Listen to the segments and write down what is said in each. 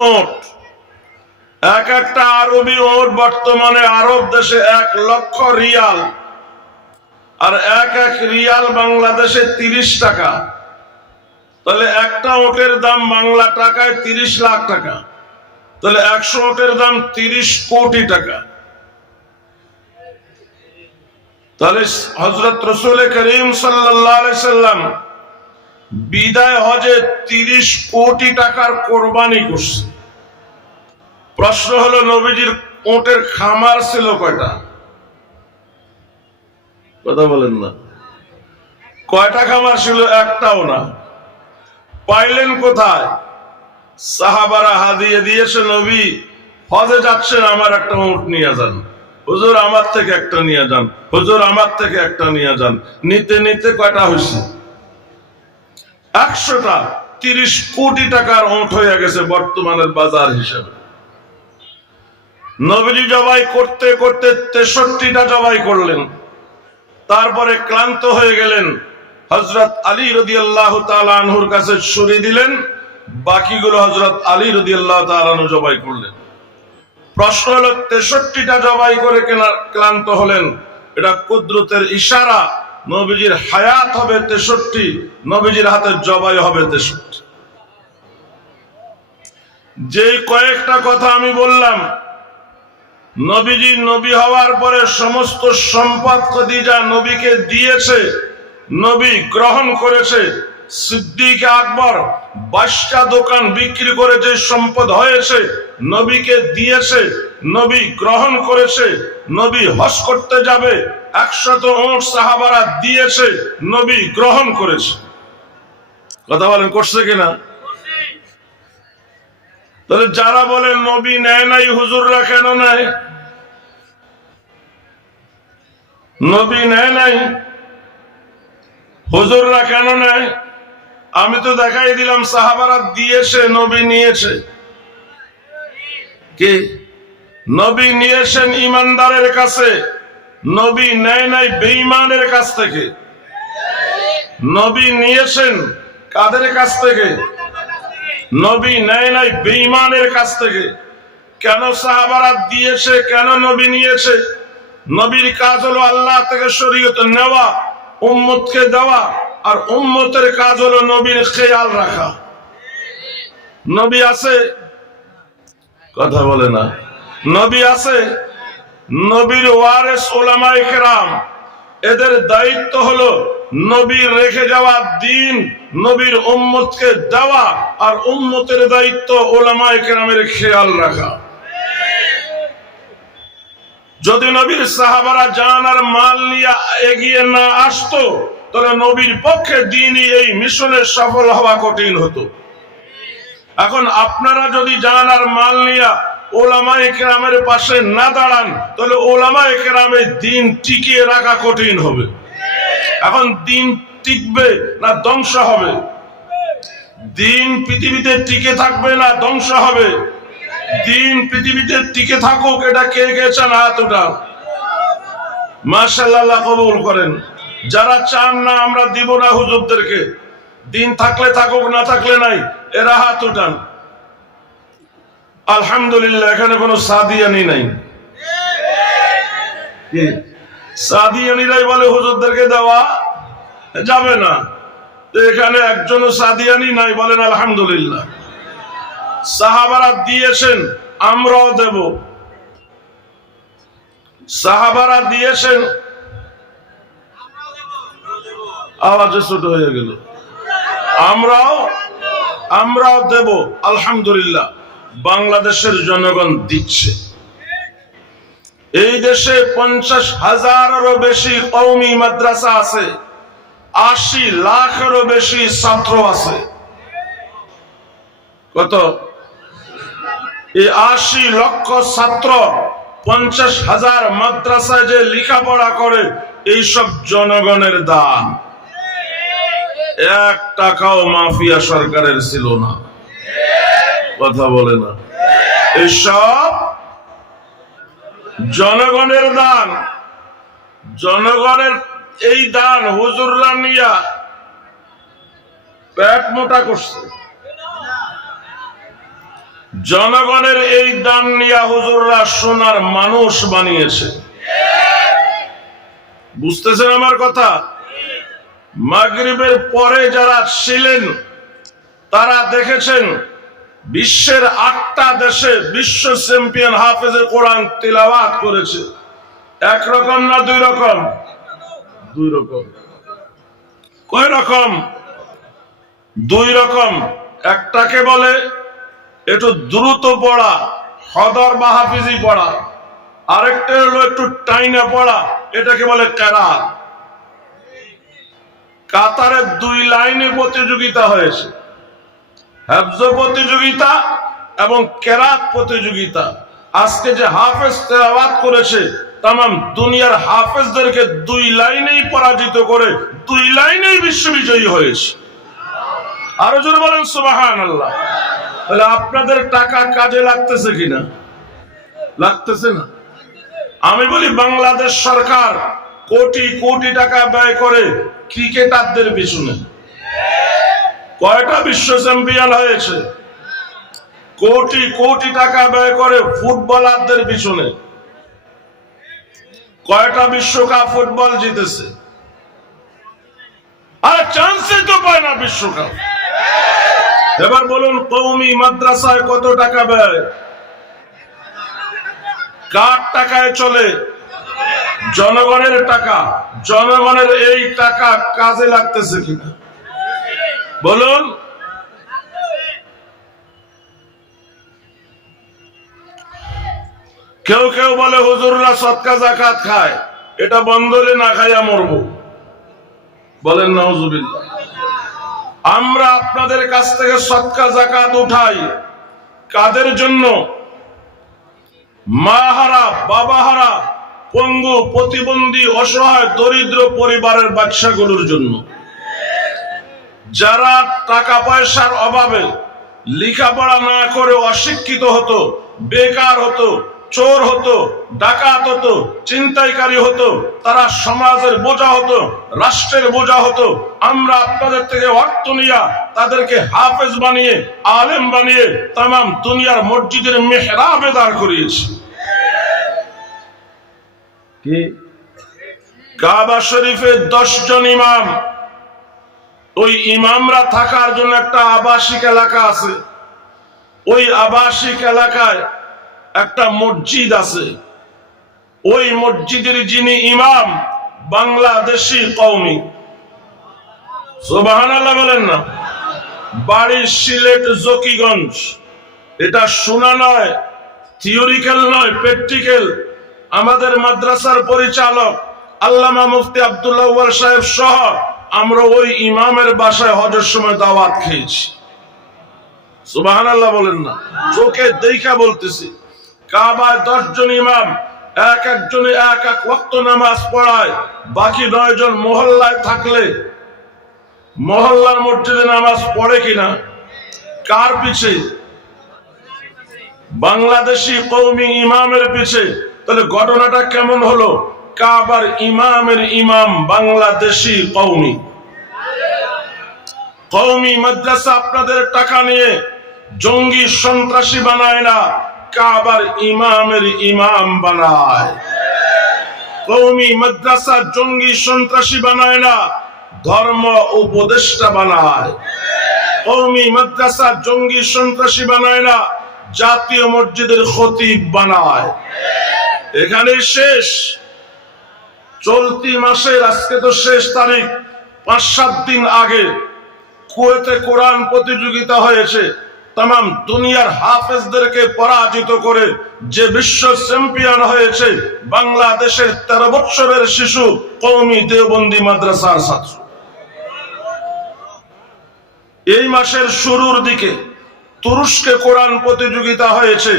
ওট, এক একটা আরবি ওট বর্তমানে আরব দেশে 1 লক্ষ রিয়াল, আর এক এক রিয়াল বাংলাদেশে 30 টাকা। তাহলে একটা ওটের দাম বাংলা টাকায় 30 লাখ টাকা, তাহলে 100 ওটের দাম 30 কোটি টাকা। তাহলে হযরত রাসূল করিম সাল্লাল্লাহু আলাইহি সাল্লাম বিদায় হজে 30 কোটি টাকার কোরবানি করছে। প্রশ্ন হলো, নবীজির ওটের খামার ছিল কয়টা? কথা বলেন না, কয়টা খামার ছিল? একটাও না। পাইলেন কোথায়? সাহাবারা হাদিয়ে দিয়েছে, নবী হজে যাচ্ছেন, আমার একটা উট নিয়ে যান। হুজুর আমার থেকে একটা নিয়ে যান, হুজুর আমার থেকে একটা নিয়ে যান। নিতে নিতে কয়টা হয়েছে? 100টা। 30 কোটি টাকার উট হয়ে গেছে বর্তমানের বাজার হিসেবে। নবীজি জবাই করতে করতে 63টা জবাই করলেন। তারপরে ক্লান্ত হয়ে গেলেন, হযরত আলী রাদিয়াল্লাহু তাআলা আনহুর কাছে ছুরি দিলেন, বাকিগুলো হযরত আলী রাদিয়াল্লাহু তাআলা আনহু জবাই করলেন। প্রশ্ন হলো, 63টা জবাই করে কেন ক্লান্ত হলেন? এটা কুদরতের ইশারা, নবীজির হায়াত হবে 63, নবীজির হাতে জবাই হবে 63। যেই কয়েকটা কথা আমি বললাম, নবীজি নবী হওয়ার পরে সমস্ত সম্পদ খদিজা নবীকে দিয়েছে, নবী গ্রহণ করেছে। সিদ্দিক আকবর 22টা দোকান বিক্রি করে যে সম্পদ হয়েছে নবীকে দিয়েছে, নবী গ্রহণ করেছে। নবী হজ করতে যাবে, 100 উট সাহাবারা দিয়েছে, নবী গ্রহণ করেছে। কথা বলেন, করছে কিনা? তাহলে যারা বলেন নবী নেয় নাই, হুজুররা কেন নেয়? নবী নেয় নাই, হুজুররা কেন নেয়? আমি তো দেখাই দিলাম, সাহাবারা দিয়েছে, নবী নিয়েছে। কি? নবী নিয়েছেন ইমানদারের কাছে, নবী নেয় নাই বেঈমানের কাছ থেকে। নবী নিয়েছেন কাদের কাছ থেকে? নবী নেয় নাই বেঈমানের কাছ থেকে। কেন সাহাবারা দিয়েছে, কেন নবী নিয়েছে? নবীর কাজ হলো আল্লাহ থেকে শরীয়ত নেওয়া, উম্মতকে দেওয়া, আর উম্মতের কাজ হলো নবীর খেয়াল রাখা। নবী আছে? কথা বলে না। নবী আছে? নবীর ওয়ারিস উলামায়ে কেরাম, এদের দায়িত্ব হলো নবীর রেখে যাওয়া দ্বীন নবীর উম্মতকে দেওয়া, আর উম্মতের দায়িত্ব উলামায়ে কেরামের খেয়াল রাখা। যদি নবীর সাহাবারা জান আর মাল নিয়ে এগিয়ে না আসতো, তাহলে নবীর পক্ষে দ্বীনি এই মিশনের সফল হওয়া কঠিন হতো। এখন আপনারা যদি জান আর মাল নিয়ে উলামায়ে কেরামের পাশে না দাঁড়ান, তাহলে উলামায়ে কেরামের দ্বীন টিকিয়ে রাখা কঠিন হবে। এখন দ্বীন টিকবে না ধ্বংস হবে? দ্বীন পৃথিবীতে টিকে থাকবে না ধ্বংস হবে? দ্বীন পৃথিবীতে টিকে থাকুক, এটা কে কে চান? হাত উঠান। মাশাআল্লাহ, আল্লাহ কবুল করেন। যারা চান না আমরা দিব না হুজুরদেরকে, দ্বীন থাকলে থাকুক, না থাকলে নাই, এরা হাত উঠান। আলহামদুলিল্লাহ, এখানে কোনো সাদিয়ানি নাই। কি সাদিয়ানিরাই বলে হুজুরদেরকে দেওয়া যাবে না? এখানে একজনও সাদিয়ানি নাই, বলেন আলহামদুলিল্লাহ। সাহাবারা দিয়েছেন, আমরাও দেব। সাহাবারা দিয়েছেন, আওয়াজে ছোট হয়ে গেল। আমরাও দেব। আলহামদুলিল্লাহ, বাংলাদেশের জনগণ দিচ্ছে। এই দেশে 50,000-এরও বেশি কওমি মাদ্রাসা আছে, 80 লাখেরও বেশি ছাত্র আছে। কত? এই 80 লক্ষ ছাত্র 50,000 মাদ্রাসায় যে লেখাপড়া করে, এইসব জনগণের দান। 1 টাকাও মাফিয়া সরকারের ছিল না। কথা বলে না। এইসব জনগণের দান। জনগণের এই দান হুজুররা নিয়া পেট মোটা করছে। জনগণের এই দান নিয়ে হুজুররা সোনার মানুষ বানিয়েছে। বুঝতেছেন আমার কথা? মাগরিবের পরে যারা ছিলেন তারা দেখেছেন বিশ্বের 8টা দেশে বিশ্ব চ্যাম্পিয়ন হাফেজে কোরআন তিলাওয়াত করেছে। একরকম না দুই রকম? দুই রকম। কয় রকম? দুই রকম। একটাকে বলে একটু দ্রুত পড়া, হদর বা হাফিজি পড়া, আরেকটা হলো একটু টাইনা পড়া, এটাকে বলে কেরাত। কাতারের 2 লাইনে প্রতিযোগিতা হয়েছে, হিফজ প্রতিযোগিতা এবং কেরাত প্রতিযোগিতা। আজকে যে হাফেজ তেলাওয়াত করেছে তাম দুনিয়ার হাফেজদেরকে 2 লাইনেই পরাজিত করে 2 লাইনেই বিশ্ববিজয়ী হয়েছে। আরো জোরে বলেন সুবহানাল্লাহ। তাহলে আপনাদের টাকা কাজে লাগতেছে কিনা? লাগতেছে না? আমি বলি বাংলাদেশ সরকার কোটি কোটি টাকা ব্যয় করে ক্রিকেটারদের পিছনে। কয়টা বিশ্ব চ্যাম্পিয়ন হয়েছে? কোটি কোটি টাকা ব্যয় করে ফুটবলারদের পিছনে। কয়টা বিশ্বকাপ ফুটবল জিতেছে? আর চান্সই তো পায় না বিশ্বকাপ। এবার বলুন কওমি মাদ্রাসায় কত টাকা ব্যয়? কার টাকায় চলে? জনগণের টাকা। জনগণের এই টাকা কাজে লাগতেছে কিনা বলুন? কেউ কেউ বলে হুজুররা সদকা যাকাত খায়, এটা বন্ধ হলে না খাইয়া মরবো। বলেন নাউজুবিল্লাহ। আমরা আপনাদের কাছ থেকে সদকা যাকাত উঠাই কাদের জন্য? মাহারা, বাবাহারা, পঙ্গু, প্রতিবন্ধী, অসহায়, দরিদ্র পরিবারের বাচ্চাগুলোর জন্য, যারা টাকা পয়সার অভাবে লেখাপড়া না করে অশিক্ষিত হতো, বেকার হতো, চোর হতো, ডাকাত হতো, ছিনতাইকারী হতো, তারা সমাজের বোঝা হতো, রাষ্ট্রের বোঝা হতো। আমরা আপনাদের থেকে অর্থ নিয়ে তাদেরকে হাফেজ বানিয়ে, আলেম বানিয়ে তাম দুনিয়ার মসজিদের মেহরাবে দাঁড় করিয়েছি। কি কাবা শরীফে 10 জন ইমাম, ওই ইমামরা থাকার জন্য একটা আবাসিক এলাকা আছে। ওই আবাসিক এলাকায় একটা মসজিদ আছে। ওই মসজিদের যিনি ইমাম বাংলাদেশি কওমি। সুবহানাল্লাহ বলেন না? বাড়ি সিলেট জকিগঞ্জ। এটা শোনা নয়, থিওরিক্যাল নয়, প্র্যাকটিক্যাল। আমাদের মাদ্রাসার পরিচালক আল্লামা মুফতি আব্দুল্লাহ ওয়াল সাহেব সহ আমরা ওই ইমামের বাসায় হজের সময় দাওয়াত খেয়েছি। সুবহানাল্লাহ বলেন না? চোখে দেখা বলতেছি। কাবায় 10 জন ইমাম, এক একজনে এক এক ওয়াক্ত নামাজ পড়ায়। বাকি 9 জন মহল্লায় থাকলে মহল্লার মসজিদে নামাজ পড়ে কিনা? কার পিছে? বাংলাদেশি কওমি ইমামের পিছে। তাহলে ঘটনাটা কেমন হলো? কাবার ইমামের ইমাম বাংলাদেশি কওমি। কওমি মাদ্রাসা আপনাদের টাকা নিয়ে জঙ্গি সন্ত্রাসী বানায় না, কাবার ইমামের ইমাম বানায়। কওমি মাদ্রাসা জঙ্গি সন্ত্রাসী বানায় না, ধর্ম উপদেষ্টা বানায়। কওমি মাদ্রাসা জঙ্গি সন্ত্রাসী বানায় না, জাতীয় মসজিদের খতিব বানায়। এখানে শেষ। চলতি মাসের আজকে তো শেষ তারিখ, 5-7 দিন আগে কুয়েতে কোরআন প্রতিযোগিতা হয়েছে। তাম দুনিয়ার হাফেজদেরকে পরাজিত করে যে বিশ্ব চ্যাম্পিয়ন হয়েছে বাংলাদেশের 13 বছরের শিশু কওমি দেওবন্দি মাদ্রাসার ছাত্র। এই মাসের শুরুর দিকে তুরস্কে কোরআন প্রতিযোগিতা হয়েছে।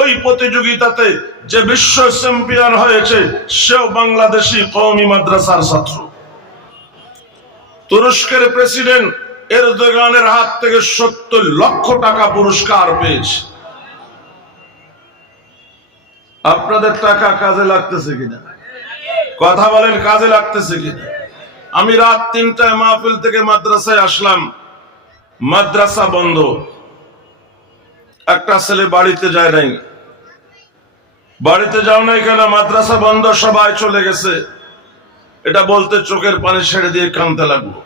ওই প্রতিযোগিতাতে যে বিশ্ব চ্যাম্পিয়ন হয়েছে সেও বাংলাদেশি কওমি মাদ্রাসার ছাত্র। তুরস্কের প্রেসিডেন্ট এরদোগানের হাত থেকে 70 লক্ষ টাকা পুরস্কার পেয়েছে। আপনাদের টাকা কাজে লাগতেছে কিনা? কথা বলেন, কাজে লাগতেছে কিনা? আমি রাত 3টায় মাহফিল থেকে মাদ্রাসায় আসলাম, মাদ্রাসা বন্ধ। একটা ছেলে বাড়িতে যায় নাই। বাড়িতে যাও নাই কেন? মাদ্রাসা বন্ধ, সবাই চলে গেছে। এটা বলতে চোখের পানি ছেড়ে দিয়ে কাঁদতে লাগলো।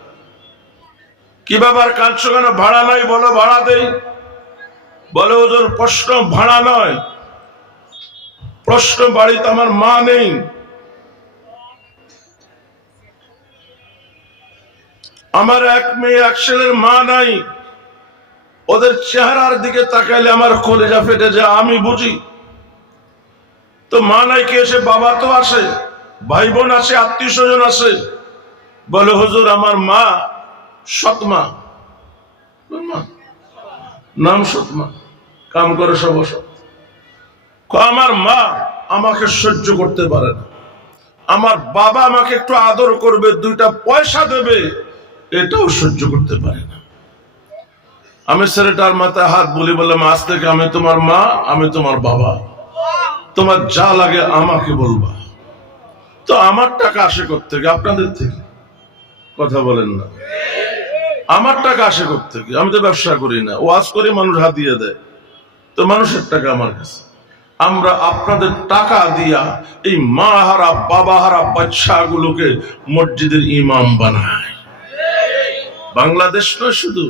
কি ব্যাপার, কাঁদছো কেন? ভাড়া নাই, বলো ভাড়া দেই। বলে হুজুর প্রশ্ন ভাড়া নয়, প্রশ্ন বাড়িতে আমার মা নেই। আমার এক মেয়ে এক ছেলের মা নাই। ওদের চেহারার দিকে তাকাইলে আমার কলিজা ফেটে যায়। আমি বুঝি তো মা নাই কে এসে, বাবা তো আসে, ভাই বোন আছে, আত্মীয় স্বজন আছে। বলে হুজুর আমার মা সৎমা, নাম সৎমা, কাম করে সব অসৎ। আমার মা আমাকে সহ্য করতে পারে না। আমার বাবা আমাকে একটু আদর করবে, দুইটা পয়সা দেবে, এটাও সহ্য করতে পারে না। আমি ছেলেটার মাথায় হাত বলি, বললাম আজ থেকে আমি তোমার মা, আমি তোমার বাবা, তোমার যা লাগে আমাকে বলবা। তো আমার টাকা আসে কোত্থেকে? আপনাদের থেকে। কথা বলেন না। আমার টাকা আসে কোত্থেকে? আমি তো ব্যবসা করি না, ওয়াজ করে মানুষ হাতিয়ে দেয়, তো মানুষের টাকা আমার কাছে। আমরা আপনাদের টাকা দিয়া এই মা হারা বাবা হারা বাচ্চাগুলোকে মসজিদের ইমাম বানায়। বাংলাদেশ নয় শুধু,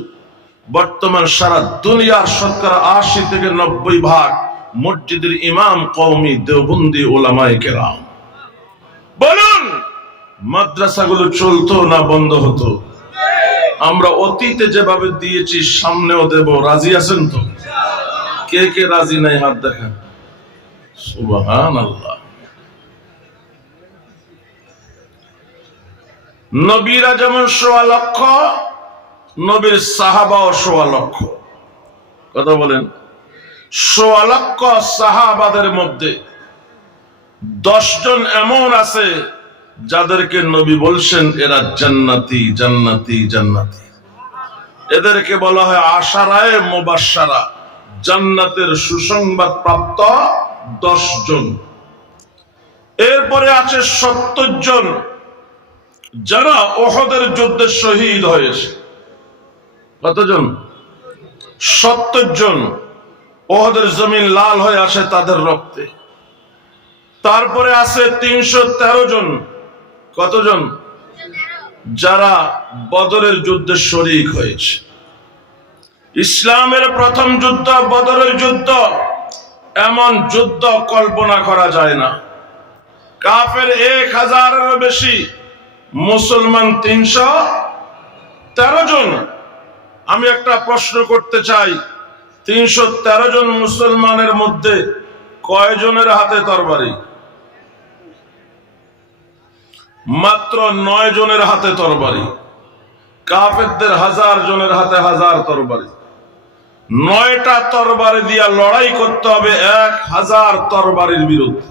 বর্তমান সারা দুনিয়ার শতকরা ৮০ থেকে ৯০% মসজিদের ইমাম কওমি দেওবন্দি ওলামায়ে কেরাম। বলুন মাদ্রাসাগুলো চলতো না বন্ধ হতো? আমরা অতীতে যেভাবে দিয়েছি সামনেও দেব। রাজি আছেন তো? কে কে রাজি নাই হাত দেখান। সুবহানাল্লাহ। নবীরা যেমন ১৬ লক্ষ, নবীর সাহাবাও ১৬ লক্ষ। কথা বলেন। ১৬ লক্ষ সাহাবাদের মধ্যে ১০ জন এমন আছে যাদেরকে নবী বলছেন এরা জান্নাতি জান্নাতি জান্নাতি। এদেরকে বলা হয় আশারায়ে মুবাশশারা, জান্নাতের সুসংবাদ প্রাপ্ত ১০ জন। এরপরে আছে ৭০ জন যারা উহুদের যুদ্ধে শহীদ হয়েছে। কতজন? ৭০ জন। উহুদের জমিন লাল হয়ে আসে তাদের রক্তে। তারপরে আছে ৩১৩ জন। কতজন? যারা বদরের যুদ্ধে শরীক হয়েছে। ইসলামের প্রথম যুদ্ধ বদরের যুদ্ধ। এমন যুদ্ধ কল্পনা করা যায় না। কাফের ১,০০০-এরও বেশি, মুসলমান ৩১৩ জন। আমি একটা প্রশ্ন করতে চাই, ৩১৩ জন মুসলমানের মধ্যে কয়জনের হাতে তরবারি? মাত্র ৯ জনের হাতে তরবারি। কাফেরদের ১,০০০ জনের হাতে ১,০০০ তরবারি। ৯টা তরবারি দিয়া লড়াই করতে হবে ১,০০০ তরবারির বিরুদ্ধে।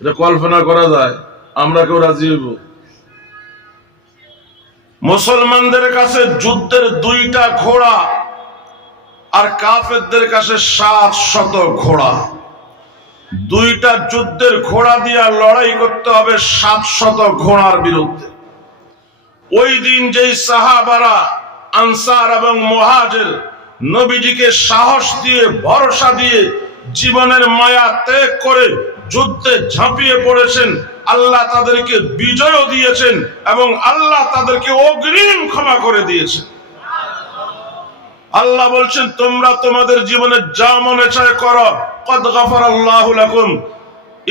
এটা কল্পনা করা যায়? আমরা কেউ রাজি হইব? মুসলমানদের কাছে যুদ্ধের ২টা ঘোড়া আর কাফেরদের কাছে ৭০০ ঘোড়া। ২টা যুদ্ধের ঘোড়া দিয়া লড়াই করতে হবে ৭০০ ঘোড়ার বিরুদ্ধে। ওই দিন যেই সাহাবারা আনসার এবং মুহাজির নবীজিকে সাহস দিয়ে ভরসা দিয়ে জীবনের মায়া ত্যাগ করে যুদ্ধে ঝাঁপিয়ে পড়েছেন, আল্লাহ তাদেরকে বিজয়ও দিয়েছেন এবং আল্লাহ তাদেরকে অগ্রিম ক্ষমা করে দিয়েছেন। আল্লাহ বলছেন তোমরা তোমাদের জীবনে যা মনে চায় করো, কদ গফারাল্লাহু লাকুম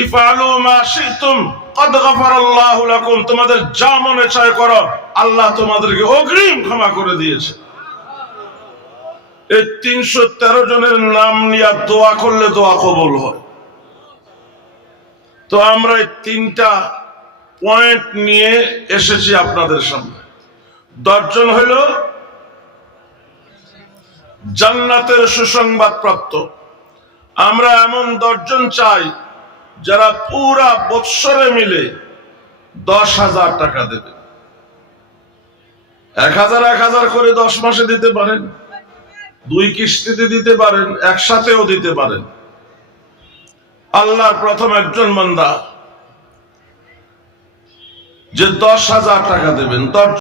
ইফআলু মা শি'তুম কদ গফারাল্লাহু লাকুম। তোমাদের যা মনে চায় করো, আল্লাহ তোমাদেরকে অগ্রিম ক্ষমা করে দিয়েছে। এই ৩১৩ জনের নাম নিয়ে দোয়া করলে দোয়া কবুল হয়। তো আমরা এই ৩টা পয়েন্ট নিয়ে এসেছি আপনাদের সামনে। ১০ জন হইল জান্নাতের সুসংবাদ প্রাপ্ত। আমরা এমন ১০ জন চাই যারা পুরা বৎসরে মিলে ১০,০০০ টাকা দেবে। ১,০০০ করে ১০ মাসে দিতে পারেন, ২ কিস্তিতে দিতে পারেন, একসাথেও দিতে পারেন। আল্লাহর প্রথম একজন বান্দা যে ১০,০০০ টাকা দেবেন।